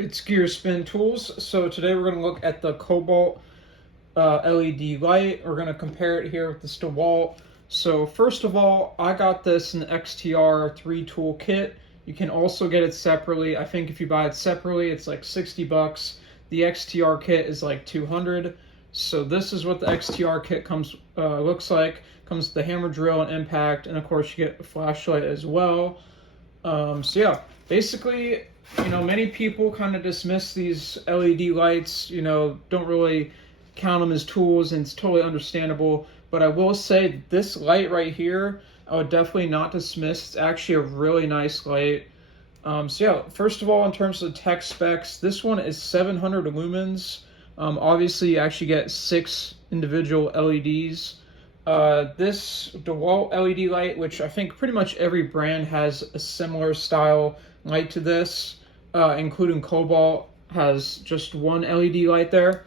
It's Gear Spin Tools. So today we're going to look at the Kobalt LED light. We're going to compare it here with this Dewalt. So first of all, I got this in the XTR 3-tool kit. You can also get it separately. I think if you buy it separately, it's like 60 bucks. The XTR kit is like 200. So this is what the XTR kit looks like. Comes with the hammer drill and impact, and of course you get a flashlight as well. So yeah, basically, many people kind of dismiss these LED lights, don't really count them as tools, and it's totally understandable. But I will say this light right here, I would definitely not dismiss. It's actually a really nice light. So yeah, first of all, in terms of the tech specs, this one is 700 lumens. Obviously, you actually get 6 individual LEDs. This DeWalt LED light, which I think pretty much every brand has a similar style light to this, including Kobalt, has just one LED light there.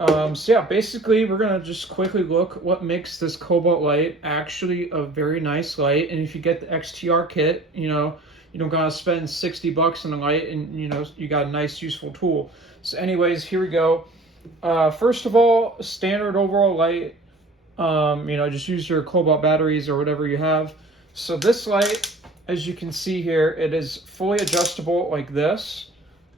So yeah, basically we're going to just quickly look what makes this Kobalt light actually a very nice light. And if you get the XTR kit, you don't gotta spend 60 bucks on a light, and you got a nice useful tool. So anyways, here we go. First of all, standard overall light. Just use your Kobalt batteries or whatever you have. So this light, as you can see here, it is fully adjustable like this.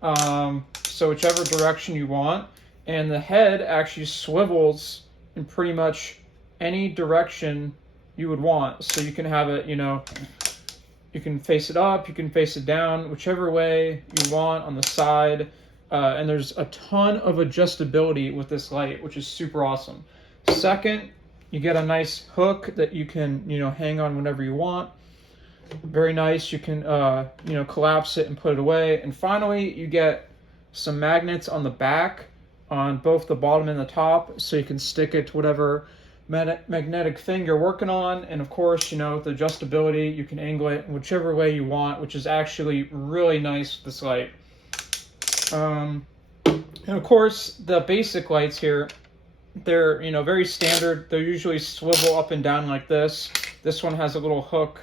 So whichever direction you want. And the head actually swivels in pretty much any direction you would want. So you can have it, you can face it up, you can face it down, whichever way you want on the side. And there's a ton of adjustability with this light, which is super awesome. Second, you get a nice hook that you can, hang on whenever you want. Very nice. You can, collapse it and put it away. And finally, you get some magnets on the back, on both the bottom and the top, so you can stick it to whatever magnetic thing you're working on. And of course, the adjustability, you can angle it whichever way you want, which is actually really nice with this light. And of course, the basic lights here, they're very standard. They're usually swivel up and down like this. This one has a little hook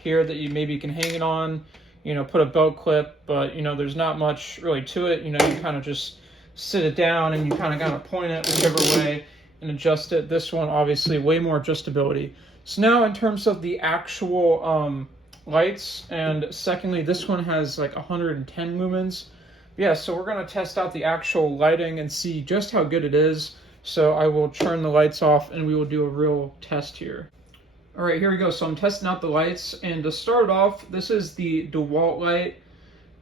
here that you maybe can hang it on, put a belt clip, but there's not much really to it. You kind of just sit it down and you kind of gotta point it whichever way and adjust it. This one obviously way more adjustability. So now in terms of the actual lights, and secondly, this one has like 110 lumens. Yeah, so we're gonna test out the actual lighting and see just how good it is. So I will turn the lights off and we will do a real test here. All right, here we go. So I'm testing out the lights, and to start off, this is the DeWalt light,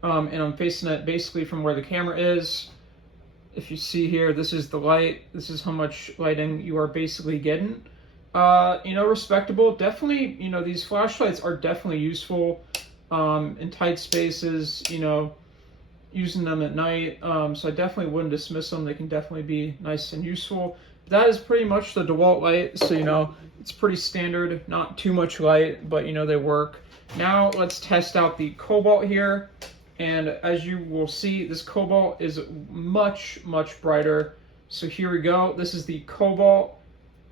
and I'm facing it basically from where the camera is. If you see here, this is the light. This is how much lighting you are basically getting. Respectable. Definitely, these flashlights are definitely useful in tight spaces, using them at night. So I definitely wouldn't dismiss them. They can definitely be nice and useful. That is pretty much the DeWalt light. So, it's pretty standard, not too much light, but, they work. Now let's test out the Kobalt here. And as you will see, this Kobalt is much, much brighter. So here we go. This is the Kobalt.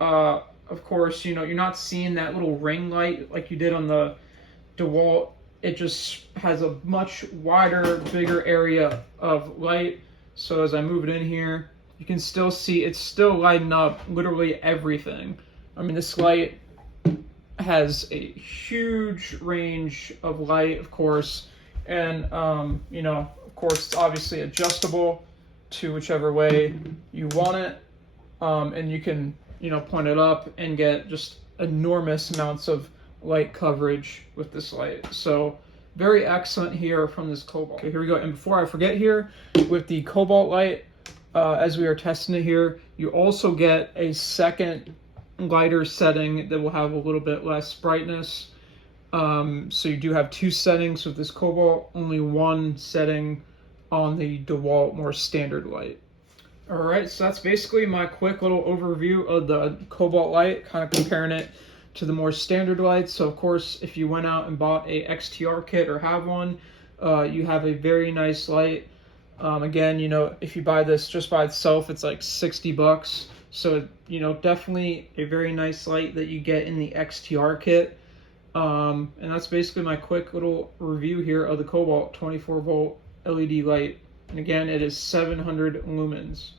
Of course, you're not seeing that little ring light like you did on the DeWalt. It just has a much wider, bigger area of light. So as I move it in here, you can still see it's still lighting up literally everything. I mean, this light has a huge range of light, of course. And, of course, it's obviously adjustable to whichever way you want it. And you can, point it up and get just enormous amounts of light coverage with this light. So very excellent here from this Kobalt. Okay, here we go. And before I forget here, with the Kobalt light, as we are testing it here, you also get a second lighter setting that will have a little bit less brightness. So you do have 2 settings with this Kobalt, only 1 setting on the DeWalt more standard light. Alright, so that's basically my quick little overview of the Kobalt light, kind of comparing it to the more standard lights. So of course, if you went out and bought a XTR kit or have one, you have a very nice light. Again, if you buy this just by itself, it's like 60 bucks. So, definitely a very nice light that you get in the XTR kit. And that's basically my quick little review here of the Kobalt 24 volt LED light. And again, it is 700 lumens.